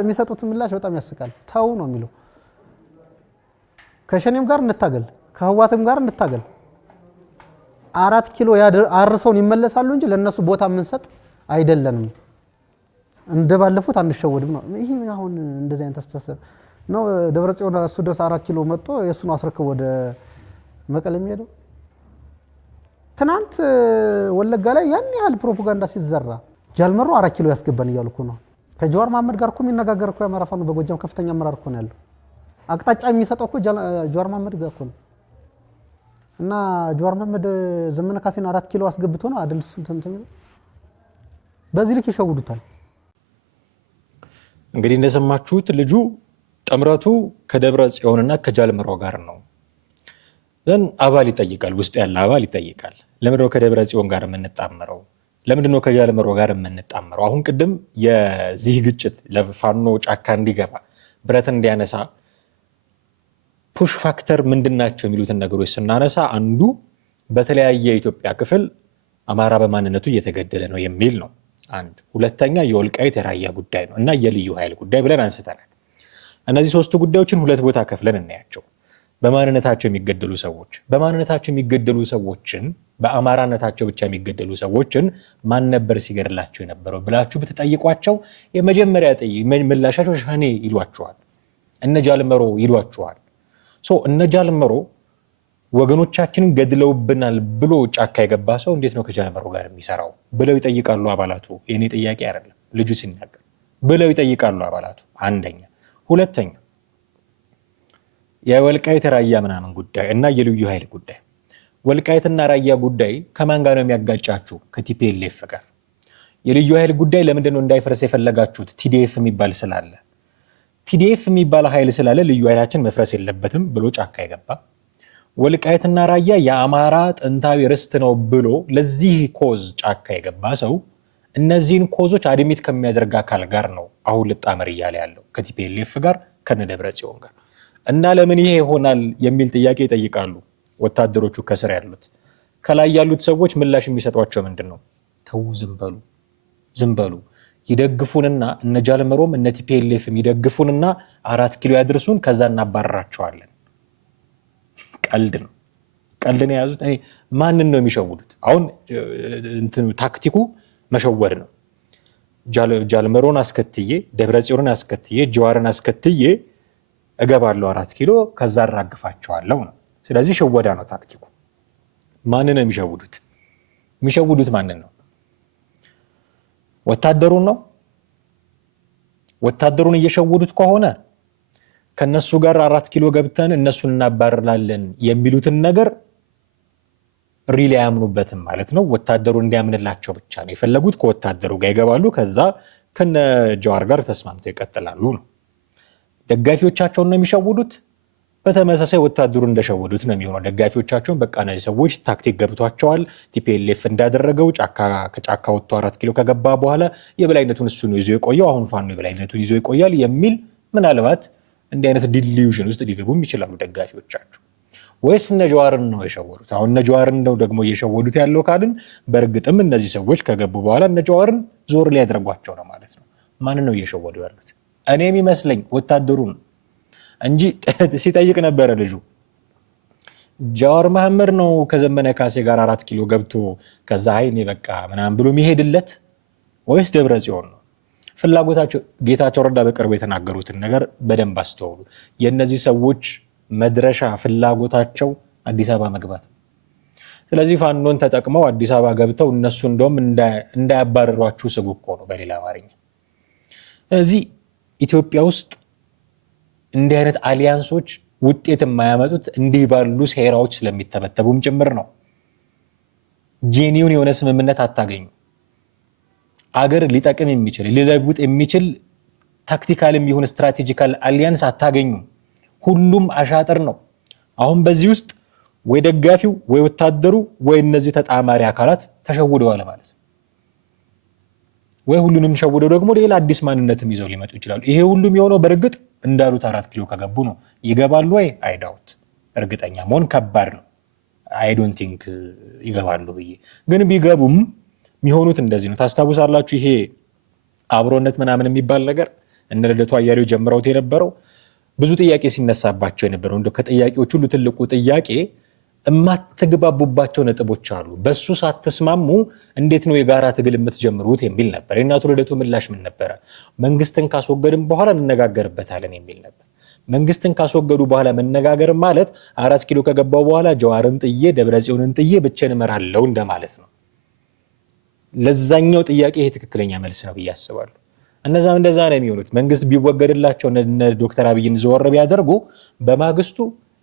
የሚሰጡት ምላሽ በጣም ያስቃል። ተው ነው የሚለው። ከሸኔም ጋር እንታገል ከህዋትም ጋር እንታገል 4 ኪሎ አርሰውን ይመለሳሉ እንጂ ለነሱ ቦታ የምንሰጥ አይደለንም። እንደባለፉት አንሸወድም ነው። ይሄ አሁን እንደዚህ አይነት አስተሳሰብ ነው። ደብረጽዮን እሱ ድረስ 4 ኪሎ መጥቶ የሱን አስረክቦ ወደ መቀሌ የሚሄደው። ትናንት ወለጋ ላይ ያን ያህል ፕሮፓጋንዳ ሲዘራ ጃልመሮ 4 ኪሎ ያስገባን እያሉ እኮ ነው። ከጀዋር መሐመድ ጋር እኮ የሚነጋገር እኮ የአማራ ፋኖ በጎጃም ከፍተኛ አመራር እኮ ነው ያለው። አቅጣጫ የሚሰጠው እኮ ጀዋር መሐመድ ጋር እኮ ነው። እና ጀዋር መሐመድ ዘመነ ካሴን 4 ኪሎ አስገብቶ ነው አይደል? እሱ እንትን በዚህ ልክ ይሸውዱታል። እንግዲህ እንደሰማችሁት ልጁ ጥምረቱ ከደብረጽዮንና ከጃልመሮ ጋር ነው። ዘን አባል ይጠይቃል፣ ውስጥ ያለ አባል ይጠይቃል። ለምንድነው ከደብረጽዮን ጋር የምንጣመረው? ለምንድነው ከጃልመሮ ጋር የምንጣመረው? አሁን ቅድም የዚህ ግጭት ለፋኖ ጫካ እንዲገባ ብረት እንዲያነሳ ፑሽ ፋክተር ምንድናቸው የሚሉትን ነገሮች ስናነሳ አንዱ በተለያየ የኢትዮጵያ ክፍል አማራ በማንነቱ እየተገደለ ነው የሚል ነው አንድ። ሁለተኛ የወልቃይት የራያ ጉዳይ ነው እና የልዩ ኃይል ጉዳይ ብለን አንስተናል። እነዚህ ሶስቱ ጉዳዮችን ሁለት ቦታ ከፍለን እናያቸው። በማንነታቸው የሚገደሉ ሰዎችን በአማራነታቸው ብቻ የሚገደሉ ሰዎችን ማን ነበር ሲገድላቸው የነበረው ብላችሁ ብትጠይቋቸው የመጀመሪያ ምላሻቸው ሸኔ ይሏቸዋል፣ እነ ጃልመሮ ይሏቸዋል። እነ ጃልመሮ ወገኖቻችንን ገድለውብናል ብሎ ጫካ የገባ ሰው እንዴት ነው ከጃልመሮ ጋር የሚሰራው ብለው ይጠይቃሉ አባላቱ። የኔ ጥያቄ አይደለም፣ ልጁ ሲናገር ብለው ይጠይቃሉ አባላቱ። አንደኛ። ሁለተኛ የወልቃይት ራያ ምናምን ጉዳይ እና የልዩ ኃይል ጉዳይ፣ ወልቃይትና ራያ ጉዳይ ከማን ጋር ነው የሚያጋጫችሁ? ከቲፒኤልኤፍ ጋር። የልዩ ኃይል ጉዳይ ለምንድነው እንዳይፈርስ የፈለጋችሁት? ቲዲኤፍ የሚባል ስላለ። ቲዲኤፍ የሚባል ኃይል ስላለ ልዩ ኃይላችን መፍረስ የለበትም ብሎ ጫካ የገባ። ወልቃይትና ራያ የአማራ ጥንታዊ ርስት ነው ብሎ ለዚህ ኮዝ ጫካ የገባ ሰው እነዚህን ኮዞች አድሚት ከሚያደርግ አካል ጋር ነው አሁን ልጣመር እያለ ያለው፣ ከቲፒኤልኤፍ ጋር ከነደብረጽዮን ጋር። እና ለምን ይሄ ይሆናል የሚል ጥያቄ ይጠይቃሉ ወታደሮቹ ከስር ያሉት። ከላይ ያሉት ሰዎች ምላሽ የሚሰጧቸው ምንድን ነው? ተው ዝም በሉ ይደግፉንና እነ ጃልመሮም እነ ቲፒኤልኤፍም ይደግፉንና 4 ኪሎ ያድርሱን፣ ከዛ እናባረራቸዋለን። ቀልድ ነው የያዙት። ማንን ነው የሚሸውዱት? አሁን ታክቲኩ መሸወድ ነው። ጃልመሮን አስከትዬ ደብረጽዮንን አስከትዬ ጀዋርን አስከትዬ እገባለሁ 4 ኪሎ፣ ከዛ አራግፋቸዋለሁ ነው። ስለዚህ ሽወዳ ነው ታክቲኩ። ማንን ነው የሚሸውዱት? የሚሸውዱት ማንን ነው? ወታደሩን እየሸወዱት ከሆነ ከነሱ ጋር 4 ኪሎ ገብተን እነሱን እናባረራለን የሚሉትን ነገር ሪሊ ያምኑበትም ማለት ነው። ወታደሩ እንዲያምንላቸው ብቻ ነው የፈለጉት። ከወታደሩ ጋር ይገባሉ፣ ከዛ ከነ ጀዋር ጋር ተስማምተው ይቀጥላሉ ነው። ደጋፊዎቻቸውን ነው የሚሸውዱት። በተመሳሳይ ወታደሩ እንደሸወዱት ነው የሚሆነው። ደጋፊዎቻቸውን በቃ እነዚህ ሰዎች ታክቲክ ገብቷቸዋል፣ ቲፒኤልኤፍ እንዳደረገው ከጫካ ወጥቶ 4 ኪሎ ከገባ በኋላ የበላይነቱን እሱ ነው ይዞ የቆየው፣ አሁን ፋኖ የበላይነቱን ይዞ ይቆያል የሚል ምናልባት እንዲህ አይነት ዲሉዥን ውስጥ ሊገቡም ይችላሉ ደጋፊዎቻቸው። ወይስ እነ ጀዋርን ነው የሸወዱት? አሁን እነ ጀዋርን ነው ደግሞ እየሸወዱት ያለው ካልን በእርግጥም እነዚህ ሰዎች ከገቡ በኋላ እነ ጀዋርን ዞር ሊያደርጓቸው ነው ማለት ነው። ማንን ነው እየሸወዱ ያሉት? እኔ የሚመስለኝ ወታደሩን እንጂ ሲጠይቅ ነበረ ልጁ ጃዋር መሐመድ ነው ከዘመነ ካሴ ጋር 4 ኪሎ ገብቶ ከዛ እኔ በቃ ምናምን ብሎ የሚሄድለት ወይስ ደብረ ጽዮን ነው? ፍላጎታቸው ጌታቸው ረዳ በቅርቡ የተናገሩትን ነገር በደንብ አስተውሉ። የእነዚህ ሰዎች መድረሻ ፍላጎታቸው አዲስ አበባ መግባት። ስለዚህ ፋኖን ተጠቅመው አዲስ አበባ ገብተው እነሱ እንደውም እንዳያባረሯችሁ ስጉ እኮ ነው በሌላ አማርኛ። ስለዚህ ኢትዮጵያ ውስጥ እንዲህ አይነት አሊያንሶች ውጤት የማያመጡት እንዲህ ባሉ ሴራዎች ስለሚተበተቡም ጭምር ነው። ጄኒውን የሆነ ስምምነት አታገኙ። አገር ሊጠቅም የሚችል ሊለውጥ የሚችል ታክቲካልም ይሁን ስትራቴጂካል አሊያንስ አታገኙ። ሁሉም አሻጥር ነው። አሁን በዚህ ውስጥ ወይ ደጋፊው ወይ ወታደሩ ወይ እነዚህ ተጣማሪ አካላት ተሸውደዋል ማለት ነው። ወይ ሁሉንም ሸውደው ደግሞ ሌላ አዲስ ማንነትም ይዘው ሊመጡ ይችላሉ። ይሄ ሁሉም የሆነው በእርግጥ እንዳሉት 4 ኪሎ ከገቡ ነው። ይገባሉ ወይ? አይዳውት። እርግጠኛ መሆን ከባድ ነው። አይ ዶንት ቲንክ ይገባሉ ብዬ። ግን ቢገቡም የሚሆኑት እንደዚህ ነው። ታስታውሳላችሁ ይሄ አብሮነት ምናምን የሚባል ነገር እነ ልደቱ አያሌው ጀምረውት የነበረው ብዙ ጥያቄ ሲነሳባቸው የነበረው እንደው ከጥያቄዎች ሁሉ ትልቁ ጥያቄ የማትግባቡባቸው ነጥቦች አሉ፣ በሱ ሳትስማሙ እንዴት ነው የጋራ ትግል የምትጀምሩት የሚል ነበር። የእናቱ ልደቱ ምላሽ ምን ነበረ? መንግስትን ካስወገድን በኋላ እንነጋገርበታለን የሚል ነበር። መንግስትን ካስወገዱ በኋላ መነጋገር ማለት 4 ኪሎ ከገባው በኋላ ጀዋርን ጥዬ ደብረጽዮንን ጥዬ ብቻዬን እመራለሁ እንደማለት ነው። ለዛኛው ጥያቄ ይሄ ትክክለኛ መልስ ነው ብዬ አስባለሁ። እነዛም እንደዛ ነው የሚሆኑት። መንግስት ቢወገድላቸው እነ ዶክተር አብይን ዘወር ቢያደርጉ በማግስቱ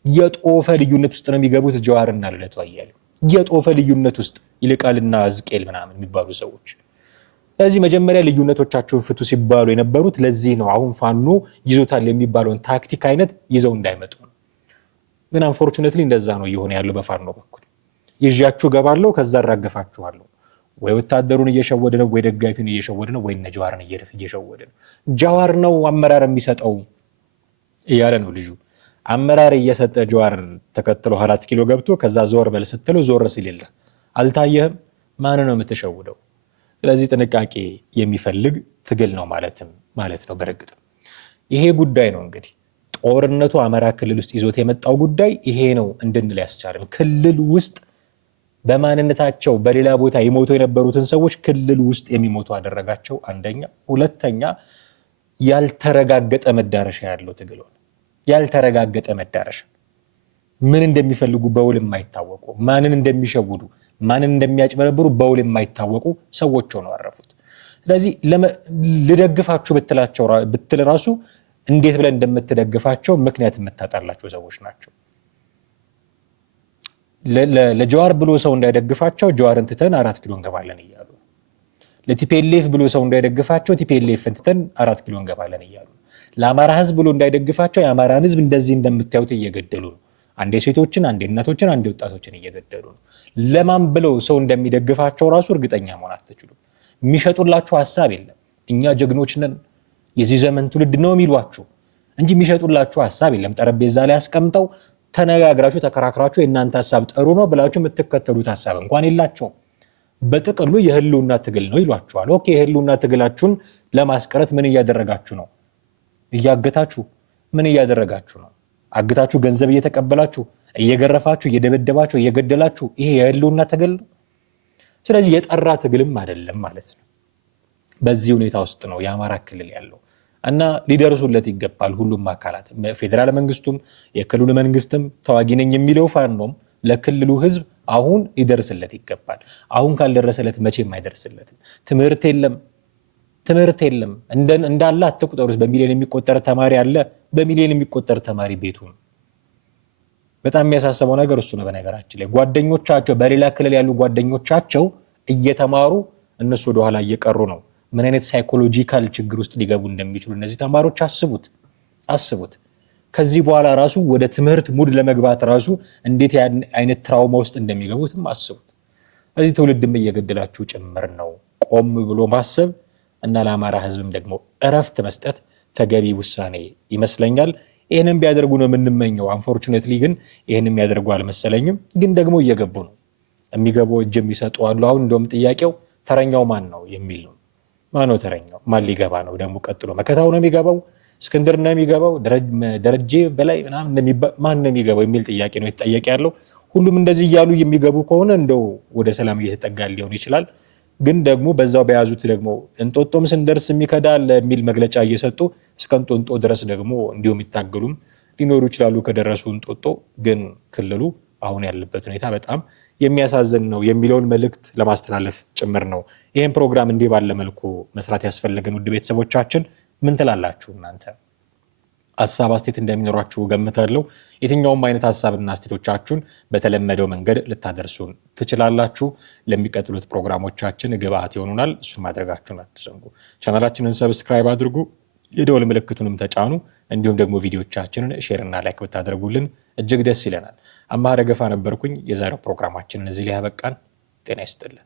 የጦፈ ልዩነት ውስጥ ነው የሚገቡት ጀዋርና ልደቱ አያሌው። የጦፈ ልዩነት ውስጥ ይልቃልና ሕዝቅኤል ምናምን የሚባሉ ሰዎች። ስለዚህ መጀመሪያ ልዩነቶቻቸውን ፍቱ ሲባሉ የነበሩት ለዚህ ነው። አሁን ፋኖ ይዞታል የሚባለውን ታክቲክ አይነት ይዘው እንዳይመጡ ነው። ግን አንፎርቹኔትሊ እንደዛ ነው እየሆነ ያለው በፋኖ በኩል። ይዣችሁ ገባለሁ ከዛ እራገፋችኋለሁ። ወይ ወታደሩን እየሸወደ ነው፣ ወይ ደጋፊውን እየሸወደ ነው፣ ወይ እነ ጀዋርን እየሸወደ ነው። ጀዋር ነው አመራር የሚሰጠው እያለ ነው ልጁ። አመራር እየሰጠ ጀዋር ተከትሎ 4 ኪሎ ገብቶ ከዛ ዞር በል ስትለው ዞር ሲል የለ አልታየህም? ማን ነው የምትሸውደው? ስለዚህ ጥንቃቄ የሚፈልግ ትግል ነው ማለት ነው። በእርግጥ ይሄ ጉዳይ ነው እንግዲህ ጦርነቱ አማራ ክልል ውስጥ ይዞት የመጣው ጉዳይ ይሄ ነው እንድንል ያስቻለን። ክልል ውስጥ በማንነታቸው በሌላ ቦታ ይሞቱ የነበሩትን ሰዎች ክልል ውስጥ የሚሞቱ አደረጋቸው። አንደኛ። ሁለተኛ ያልተረጋገጠ መዳረሻ ያለው ትግል ሆነ። ያልተረጋገጠ መዳረሻ ምን እንደሚፈልጉ በውል የማይታወቁ፣ ማንን እንደሚሸውዱ ማንን እንደሚያጭበረብሩ በውል የማይታወቁ ሰዎች ሆነው አረፉት። ስለዚህ ልደግፋችሁ ብትል ራሱ እንዴት ብለን እንደምትደግፋቸው ምክንያት የምታጣላቸው ሰዎች ናቸው። ለጀዋር ብሎ ሰው እንዳይደግፋቸው ጀዋርን ትተን 4 ኪሎ እንገባለን እያሉ፣ ለቲፒኤልኤፍ ብሎ ሰው እንዳይደግፋቸው ቲፒኤልኤፍን ትተን 4 ኪሎ እንገባለን እያሉ፣ ለአማራ ህዝብ ብሎ እንዳይደግፋቸው የአማራን ህዝብ እንደዚህ እንደምታዩት እየገደሉ ነው። አንዴ ሴቶችን፣ አንዴ እናቶችን፣ አንዴ ወጣቶችን እየገደሉ ነው። ለማን ብለው ሰው እንደሚደግፋቸው ራሱ እርግጠኛ መሆን አትችሉም። የሚሸጡላችሁ ሀሳብ የለም። እኛ ጀግኖች ነን የዚህ ዘመን ትውልድ ነው የሚሏችሁ እንጂ የሚሸጡላችሁ ሀሳብ የለም። ጠረጴዛ ላይ አስቀምጠው ተነጋግራችሁ ተከራክራችሁ የእናንተ ሀሳብ ጥሩ ነው ብላችሁ የምትከተሉት ሀሳብ እንኳን የላቸውም። በጥቅሉ የህልውና ትግል ነው ይሏችኋል። ኦኬ፣ የህልውና ትግላችሁን ለማስቀረት ምን እያደረጋችሁ ነው? እያገታችሁ ምን እያደረጋችሁ ነው? አግታችሁ ገንዘብ እየተቀበላችሁ እየገረፋችሁ እየደበደባችሁ እየገደላችሁ፣ ይሄ የህልውና ትግል ነው። ስለዚህ የጠራ ትግልም አይደለም ማለት ነው። በዚህ ሁኔታ ውስጥ ነው የአማራ ክልል ያለው እና ሊደርሱለት ይገባል ሁሉም አካላት፣ ፌዴራል መንግስቱም የክልሉ መንግስትም ተዋጊ ነኝ የሚለው ፋኖም ለክልሉ ህዝብ አሁን ሊደርስለት ይገባል። አሁን ካልደረሰለት መቼም አይደርስለትም። ትምህርት የለም፣ ትምህርት የለም እንዳለ አትቁጠሩት። በሚሊዮን የሚቆጠር ተማሪ አለ፣ በሚሊዮን የሚቆጠር ተማሪ ቤቱ ነው። በጣም የሚያሳስበው ነገር እሱ ነው። በነገራችን ላይ ጓደኞቻቸው በሌላ ክልል ያሉ ጓደኞቻቸው እየተማሩ እነሱ ወደ ኋላ እየቀሩ ነው። ምን አይነት ሳይኮሎጂካል ችግር ውስጥ ሊገቡ እንደሚችሉ እነዚህ ተማሪዎች አስቡት። ከዚህ በኋላ ራሱ ወደ ትምህርት ሙድ ለመግባት ራሱ እንዴት አይነት ትራውማ ውስጥ እንደሚገቡትም አስቡት። እዚህ ትውልድም እየገደላችሁ ጭምር ነው። ቆም ብሎ ማሰብ እና ለአማራ ህዝብም ደግሞ እረፍት መስጠት ተገቢ ውሳኔ ይመስለኛል። ይህንም ቢያደርጉ ነው የምንመኘው። አንፎርቹኔትሊ ግን ይህንም ያደርጉ አልመሰለኝም። ግን ደግሞ እየገቡ ነው። የሚገቡ እጅ የሚሰጡ አሉ። አሁን እንደውም ጥያቄው ተረኛው ማን ነው የሚል ነው። ማን ነው ተረኛው? ማን ሊገባ ነው ደግሞ? ቀጥሎ መከታው ነው የሚገባው? እስክንድር ነው የሚገባው? ደረጀ በላይ ማን ነው የሚገባው የሚል ጥያቄ ነው የተጠየቀ ያለው። ሁሉም እንደዚህ እያሉ የሚገቡ ከሆነ እንደው ወደ ሰላም እየተጠጋ ሊሆን ይችላል። ግን ደግሞ በዛው በያዙት ደግሞ እንጦጦም ስንደርስ የሚከዳል የሚል መግለጫ እየሰጡ እስከ እንጦጦ ድረስ ደግሞ እንዲሁም ይታገሉም ሊኖሩ ይችላሉ። ከደረሱ እንጦጦ ግን ክልሉ አሁን ያለበት ሁኔታ በጣም የሚያሳዝን ነው የሚለውን መልእክት ለማስተላለፍ ጭምር ነው ይህን ፕሮግራም እንዲህ ባለ መልኩ መስራት ያስፈለገን። ውድ ቤተሰቦቻችን ምን ትላላችሁ እናንተ? ሀሳብ አስተያየት እንደሚኖራችሁ ገምታለሁ። የትኛውም አይነት ሀሳብና አስተያየቶቻችሁን በተለመደው መንገድ ልታደርሱን ትችላላችሁ። ለሚቀጥሉት ፕሮግራሞቻችን ግብአት ይሆኑናል። እሱን ማድረጋችሁን አትዘንጉ። ቻናላችንን ሰብስክራይብ አድርጉ፣ የደወል ምልክቱንም ተጫኑ። እንዲሁም ደግሞ ቪዲዮቻችንን ሼር እና ላይክ ብታደርጉልን እጅግ ደስ ይለናል። አማረ ገፋ ነበርኩኝ። የዛሬው ፕሮግራማችንን እዚህ ላይ ያበቃን። ጤና ይስጥልን።